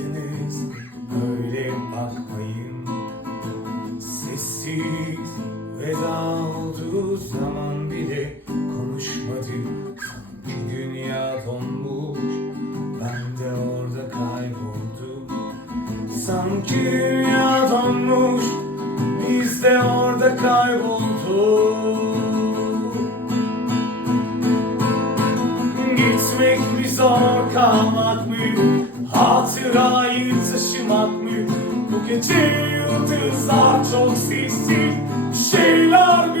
Sessiz böyle bakmayın. Sessiz veda olduğu zaman bile konuşmadı Sanki dünya donmuş. Ben de orada kayboldum. Sanki dünya donmuş. Biz de orada kaybolduk. Gitmek mi zor kalmak mı? Hatırayı taşımak mı Bu gece yıldızlar çok sessiz Şeyler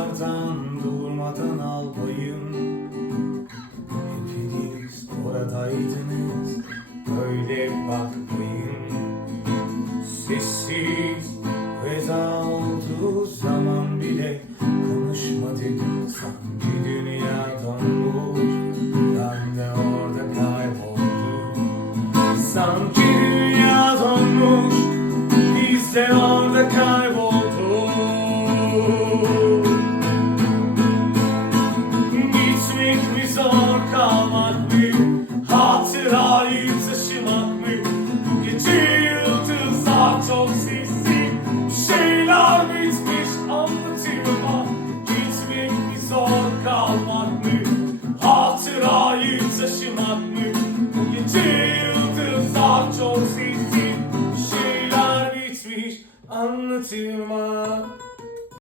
uçurumlardan durmadan albayım. Hepiniz oradaydınız öyle bakmayın. Sessiz veda olduğu zaman bile konuşmadık. Sanki dünya donmuş ben de orada kayboldum. Sanki dünya donmuş biz de orada daha çok sesi Şeyler bitmiş anlatayım Gitmek mi zor kalmak mı? Hatırayı taşımak mı? Bu gece yıldızlar çok Şeyler bitmiş anlatayım